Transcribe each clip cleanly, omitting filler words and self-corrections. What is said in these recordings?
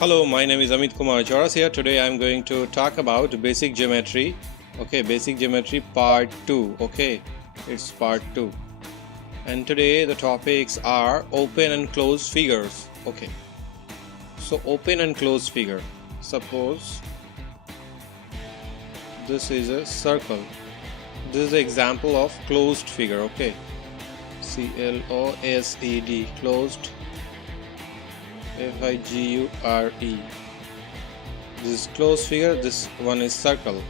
Hello, my name is Amit Kumar Chaurasia. Today I am going to talk about basic geometry. Okay, basic geometry part 2. Okay, it's part 2. And today the topics are open and closed figures. Okay, so open and closed figure. Suppose this is a circle. This is the example of closed figure. Okay, CLOSED, closed. FIGURE. This is closed figure, this one is circle.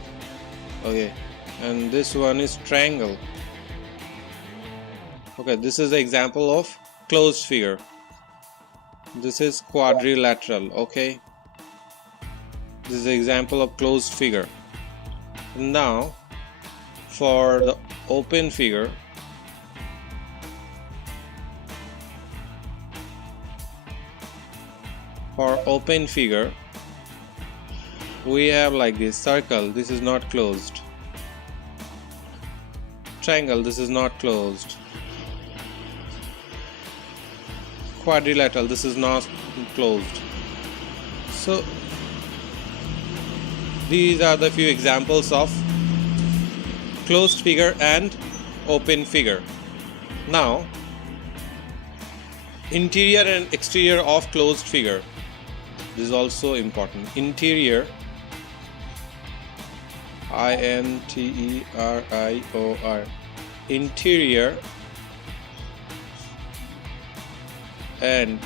Okay, and this one is triangle. Okay, this is the example of closed figure. This is quadrilateral. Okay, this is the example of closed figure. Now for the open figure, we have like this: circle, this is not closed; triangle, this is not closed; quadrilateral, this is not closed. So these are the few examples of closed figure and open figure. Now interior and exterior of closed figure. This is also important. Interior, INTERIOR, interior, and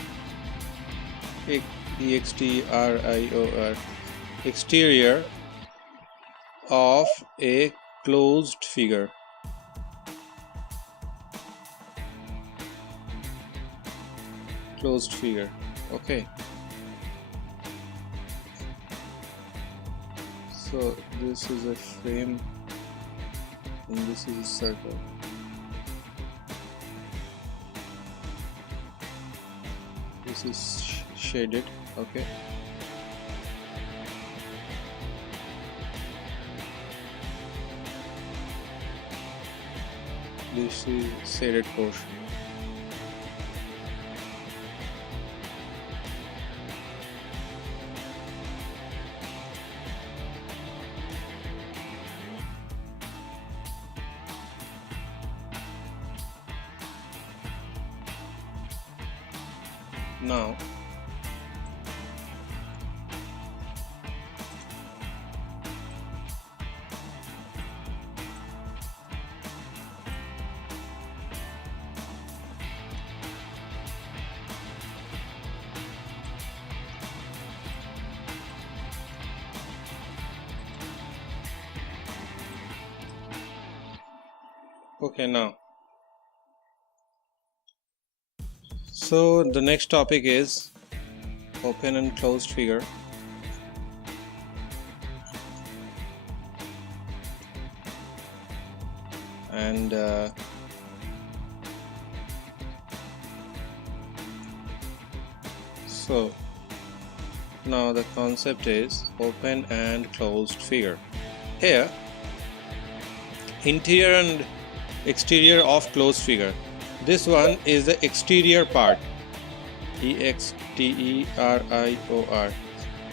EXTERIOR, exterior of a closed figure. Closed figure. Okay. So this is a frame and this is a circle. This is shaded. Okay. This is shaded portion. Now okay, now so the next topic is open and closed figure. And so now the concept is open and closed figure. Here, interior and exterior of closed figure. This one is the exterior part, EXTERIOR.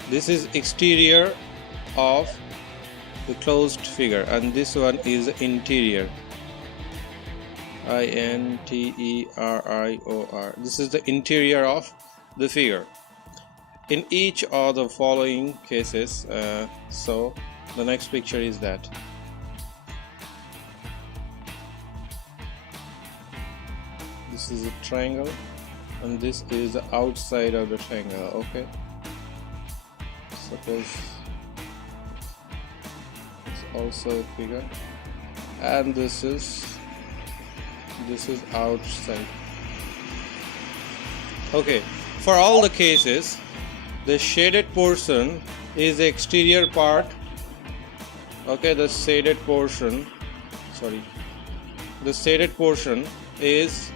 This is exterior of the closed figure, and this one is interior, INTERIOR. This is the interior of the figure. In each of the following cases, so the next picture is that. This is a triangle and this is the outside of the triangle. Okay, suppose it's also a figure, and this is outside. Okay, for all the cases, the shaded portion is the exterior part. Okay, the shaded portion is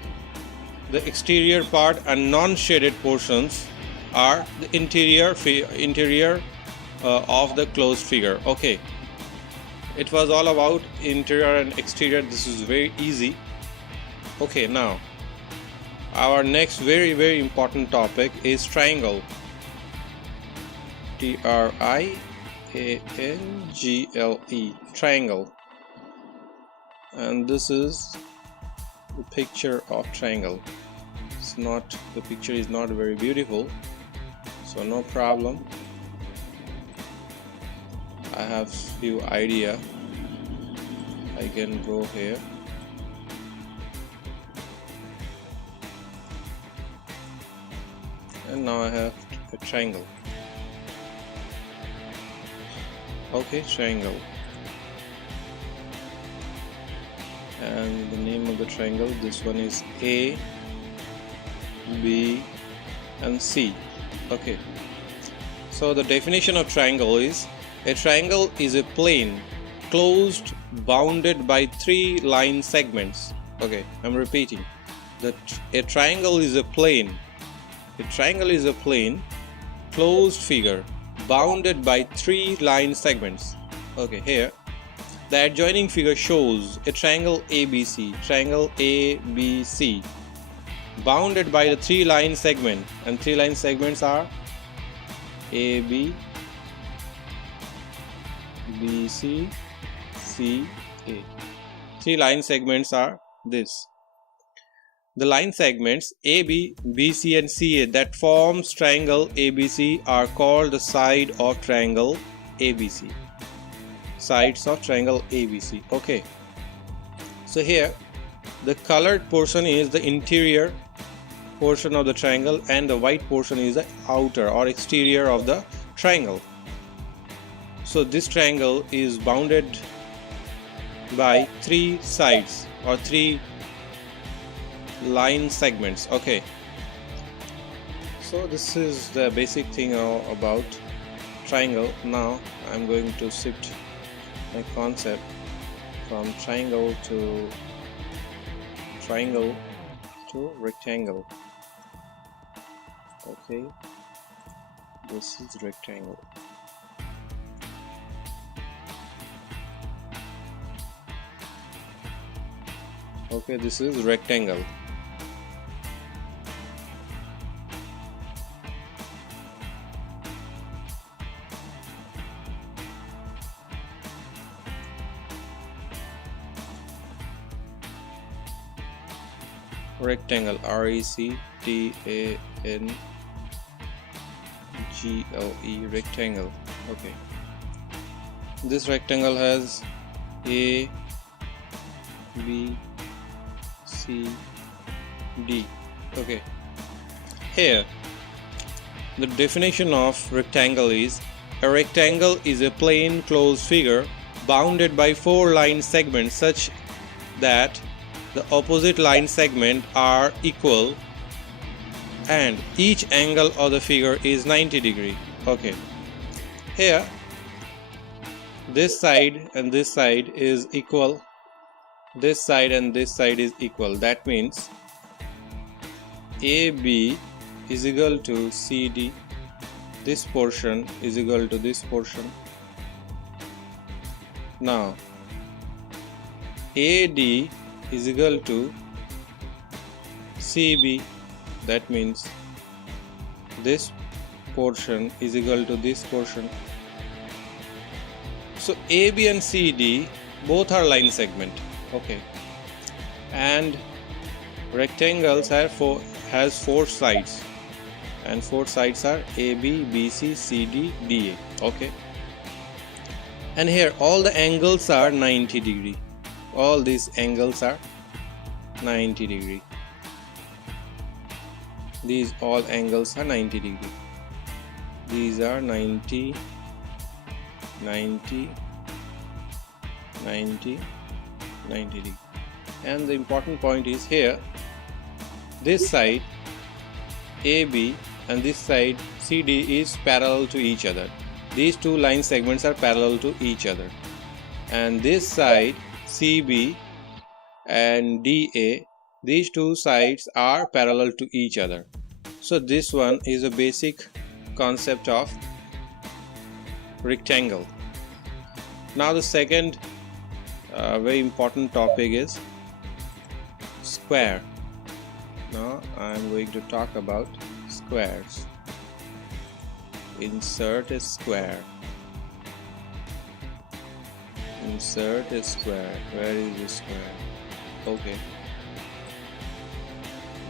the exterior part, and non-shaded portions are the interior of the closed figure. Okay, it was all about interior and exterior. This is very easy. Okay, now our next very important topic is triangle. Triangle, triangle. And this is the picture of triangle. The picture is not very beautiful, so no problem. I have few idea. I can go here. And now I have a triangle. Okay, triangle. And the name of the triangle, this one is A, B and C. Okay, so the definition of triangle is: a triangle is a plane closed bounded by three line segments. Okay, I'm repeating that a triangle is a plane. A triangle is a plane closed figure bounded by three line segments. Okay, here the adjoining figure shows a triangle ABC, bounded by the three line segment, and three line segments are AB, BC, CA. Three line segments are this. The line segments AB, BC and CA that forms triangle ABC are called the side of triangle ABC. Sides of triangle ABC. Okay, so here the colored portion is the interior portion of the triangle and the white portion is the outer or exterior of the triangle. So this triangle is bounded by three sides or three line segments. Okay, so this is the basic thing about triangle. Now I'm going to shift my concept from triangle to rectangle. Okay, this is rectangle. Okay, this is rectangle. Rectangle, RECTANGLE, rectangle. Okay, this rectangle has A, B, C, D. Okay, here the definition of rectangle is: a rectangle is a plane closed figure bounded by four line segments such that the opposite line segments are equal and each angle of the figure is 90 degrees. Okay, here this side and this side is equal, this side and this side is equal. That means AB is equal to CD, this portion is equal to this portion. Now AD is equal to CB, that means this portion is equal to this portion. So AB and CD both are line segment. Okay, and rectangles has four sides, and four sides are AB, BC, CD, DA. Okay, and here all the angles are 90 degree. All these angles are 90 degree. These all angles are 90 degree. These are 90, 90, 90, 90 degree. And the important point is here, this side AB and this side CD is parallel to each other. These two line segments are parallel to each other, and this side CB and DA, these two sides are parallel to each other. So this one is a basic concept of rectangle. Now the second very important topic is square. Now I am going to talk about squares. Insert a square. Insert a square. Where is the square? Okay.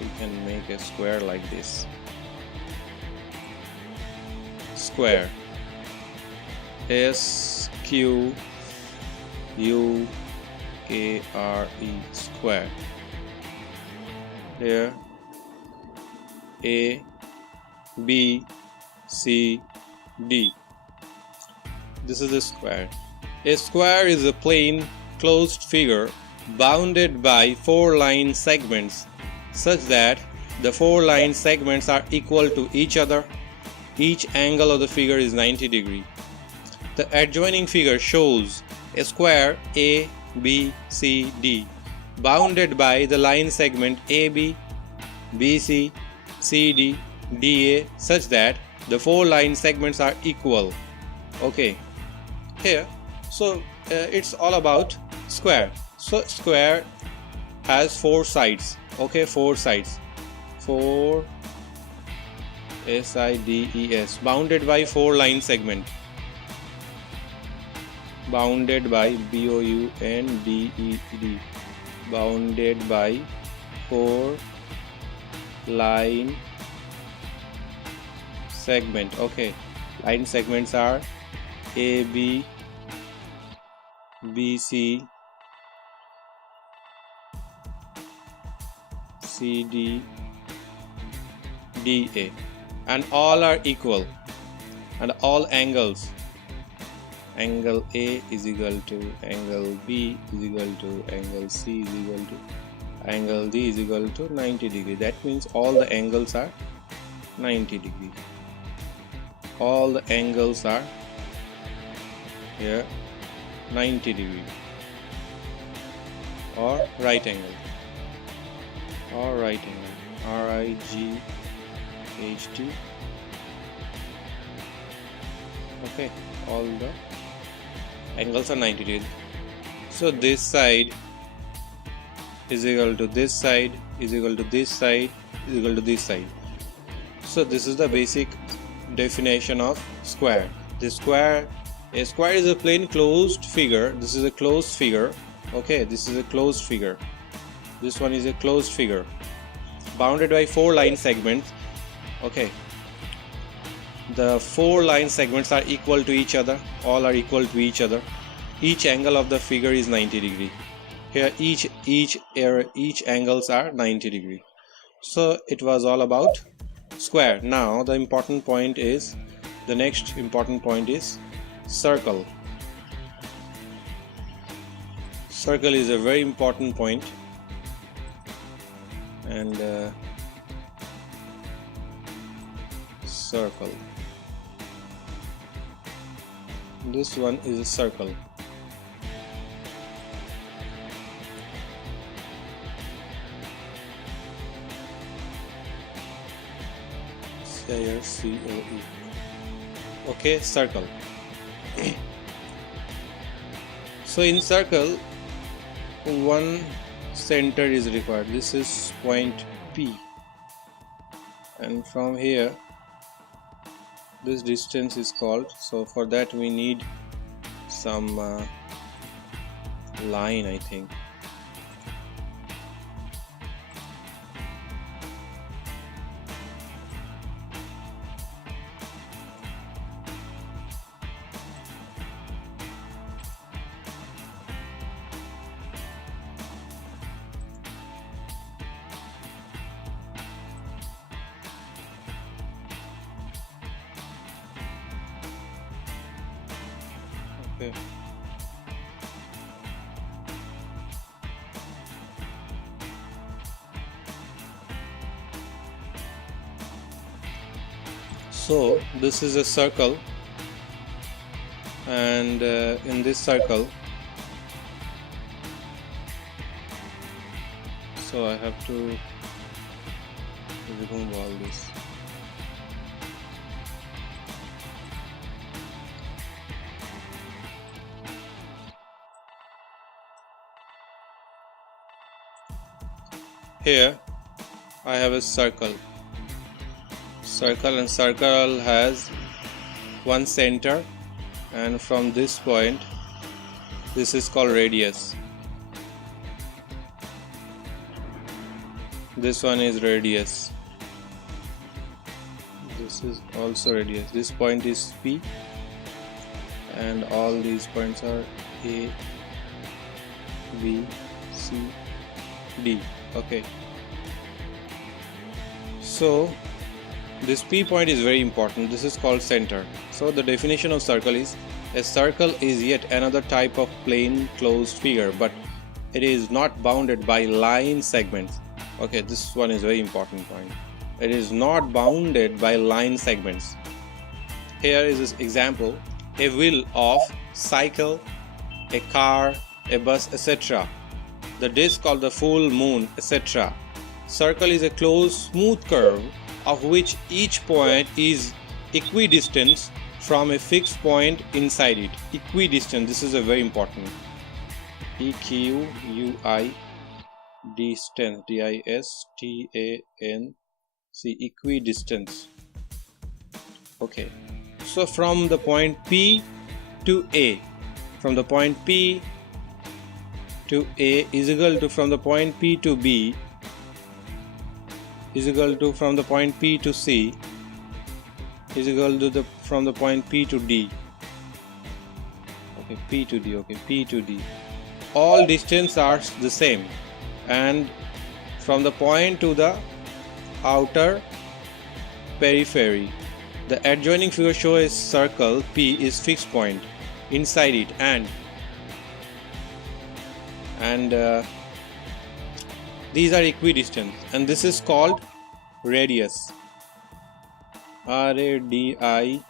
We can make a square like this. Square. SQUARE. Square. Here A, B, C, D. This is a square. A square is a plane closed figure bounded by 4 line segments such that the 4 line segments are equal to each other. Each angle of the figure is 90 degrees. The adjoining figure shows a square A, B, C, D bounded by the line segment AB, BC, CD, DA such that the 4 line segments are equal. Okay, here it's all about square. So square has 4 sides. Okay, 4 sides. 4 sides bounded by 4 line segment. Bounded by BOUNDED. Bounded by 4 line segment. Okay, line segments are AB, BC, CD, DA, and all are equal, and all angles, angle A is equal to angle B is equal to angle C is equal to angle D is equal to 90 degrees. That means all the angles are 90 degrees. All the angles are here 90 degrees, or right angle, or right angle, RIGHT. Okay, all the angles are 90 degrees. So this side is equal to this side is equal to this side is equal to this side. So this is the basic definition of square. A square is a plain closed figure. This is a closed figure. Okay, this is a closed figure. This one is a closed figure bounded by 4 line segments. Okay, the 4 line segments are equal to each other. All are equal to each other. Each angle of the figure is 90 degrees. Here each angles are 90 degrees. So it was all about square. Now the next important point is circle. Circle is a very important point, and circle. This one is a circle. COE. Okay, circle. So in circle, one center is required. This is point P, and from here this distance is called. So for that we need some line, I think. Okay. So this is a circle, and in this circle, so I have to remove all this. Here I have a circle, and circle has one center, and from this point, this is called radius. This one is radius. This is also radius. This point is P, and all these points are A, B, C, D. Okay. So this P point is very important. This is called center. So the definition of circle is: a circle is yet another type of plane closed figure, but it is not bounded by line segments. Okay, this one is very important point. It is not bounded by line segments. Here is this example: a wheel of cycle, a car, a bus, etc. The disc of the full moon, etc. Circle is a closed smooth curve of which each point is equidistant from a fixed point inside it. Equidistant, this is a very important. EQUI distance, DISTANC, equidistance. Okay, so from the point P to A, from the point P to A is equal to from the point P to B is equal to from the point P to C is equal to from the point P to D. Okay, P to D. Okay, P to D. All distance are the same, and from the point to the outer periphery, the adjoining figure shows a circle P is fixed point inside it, and these are equidistant, and this is called radius. RADIUS.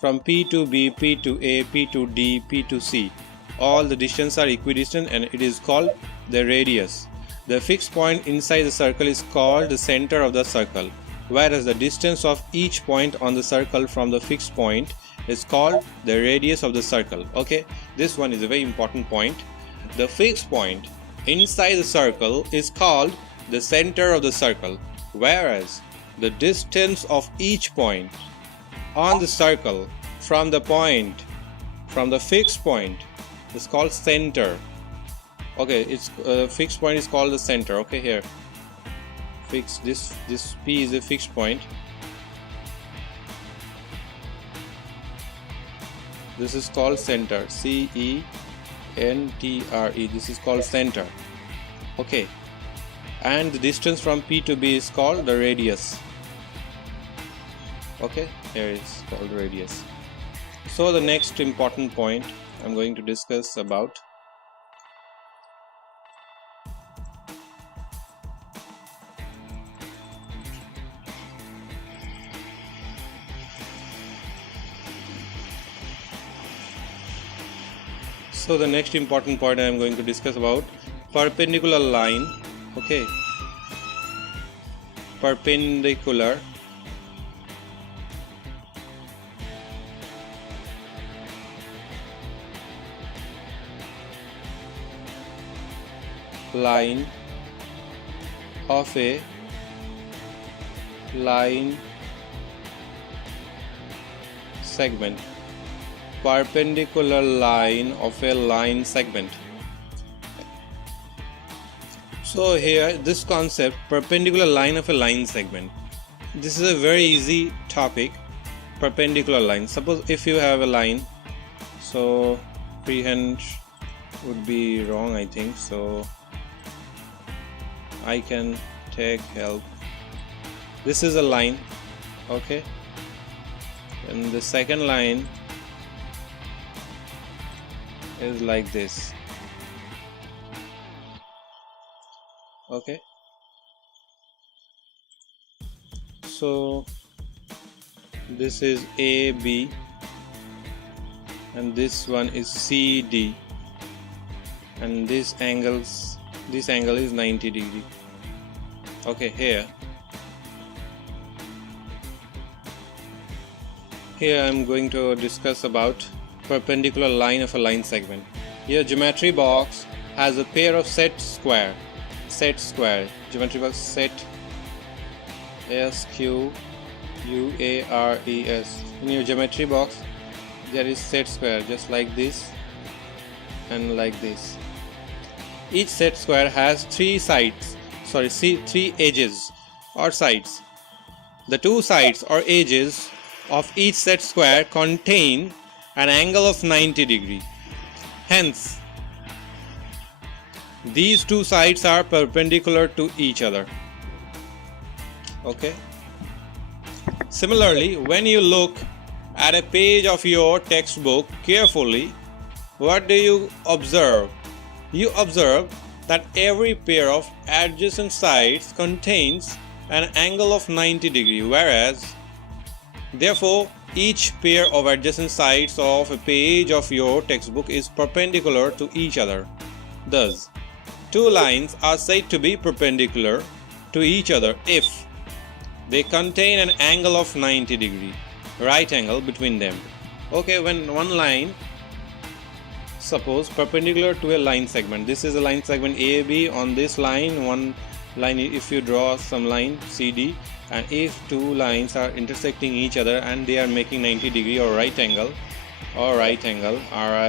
From P to B, P to A, P to D, P to C, all the distances are equidistant, and it is called the radius. The fixed point inside the circle is called the center of the circle, whereas the distance of each point on the circle from the fixed point is called the radius of the circle. Okay, this one is a very important point. The fixed point inside the circle is called the center of the circle, whereas the distance of each point on the circle from the fixed point is called center. Okay, it's fixed point is called the center. Okay, here fix this P is a fixed point. This is called center, CENTRE. This is called center. Okay, and the distance from P to B is called the radius. Okay, here is called radius. So the next important point I'm going to discuss about So the next important point I am going to discuss about perpendicular line. Okay, perpendicular line of a line segment. Perpendicular line of a line segment. So here this concept, perpendicular line of a line segment, this is a very easy topic. Perpendicular line, suppose if you have a line, so freehand would be wrong, I think, so I can take help. This is a line, okay, and the second line is like this. Okay, so this is AB and this one is CD, and this angle is 90 degree. Okay, here I'm going to discuss about perpendicular line of a line segment. Here geometry box has a pair of set square, geometry box set SQ UARES. In your geometry box there is set square just like this and like this. Each set square has three edges or sides. The two sides or edges of each set square contain an angle of 90 degree. Hence, these two sides are perpendicular to each other. Okay. Similarly, when you look at a page of your textbook carefully, what do you observe? You observe that every pair of adjacent sides contains an angle of 90 degree, whereas therefore each pair of adjacent sides of a page of your textbook is perpendicular to each other. Thus, two lines are said to be perpendicular to each other if they contain an angle of 90 degree, right angle between them. Okay, when one line, suppose perpendicular to a line segment, this is a line segment AB, on this line, one line, if you draw some line CD, and if two lines are intersecting each other and they are making 90 degree or right angle right angle RIGHT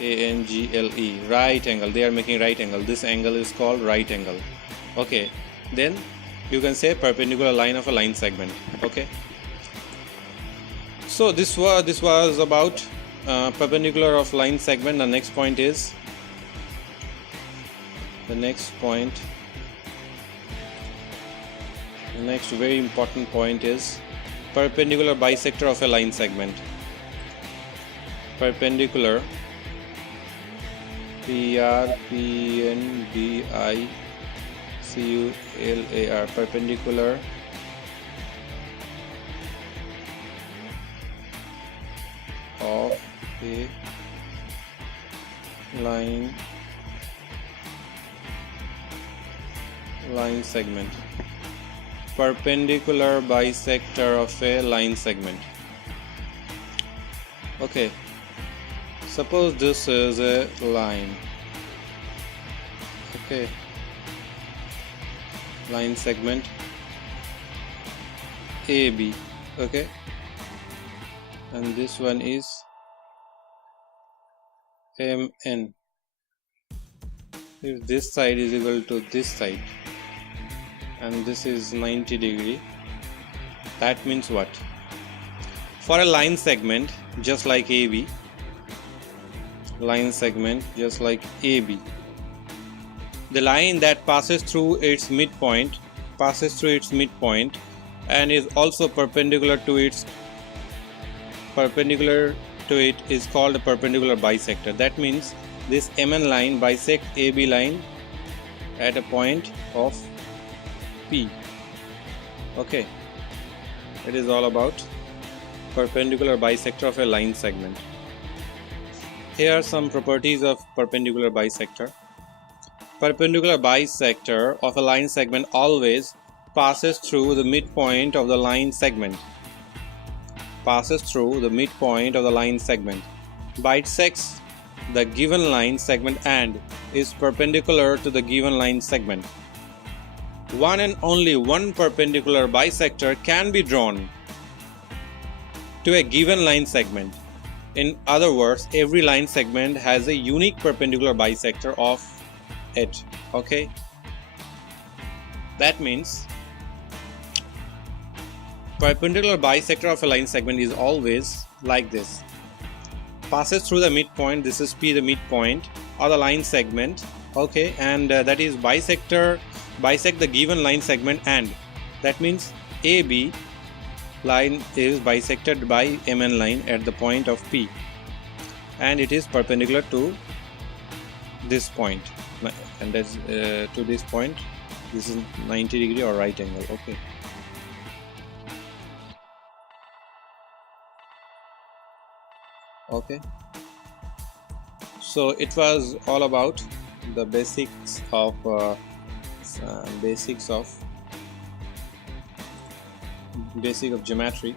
ANGLE, right angle, they are making right angle, this angle is called right angle. Okay, then you can say perpendicular line of a line segment. Okay, so this was about perpendicular of line segment. The next very important point is perpendicular bisector of a line segment. Perpendicular, PRPNDICULAR, perpendicular of a line segment. Perpendicular bisector of a line segment. Okay, suppose this is a line. Okay, line segment AB. Okay, and this one is MN. If this side is equal to this side and this is 90 degree, that means what? For a line segment just like AB, the line that passes through its midpoint and is also perpendicular to it is called a perpendicular bisector. That means this MN line bisects AB line at a point of P. Okay, it is all about perpendicular bisector of a line segment. Here are some properties of perpendicular bisector. Perpendicular bisector of a line segment always passes through the midpoint of the line segment. Bisects the given line segment and is perpendicular to the given line segment. One and only one perpendicular bisector can be drawn to a given line segment. In other words, every line segment has a unique perpendicular bisector of it. Okay, that means perpendicular bisector of a line segment is always like this. Passes through the midpoint, this is P, the midpoint of the line segment. Okay, and that is bisect the given line segment, and that means AB line is bisected by MN line at the point of P, and it is perpendicular to this point, and that's to this point. This is 90 degree or right angle. Okay, so it was all about the basics of geometry.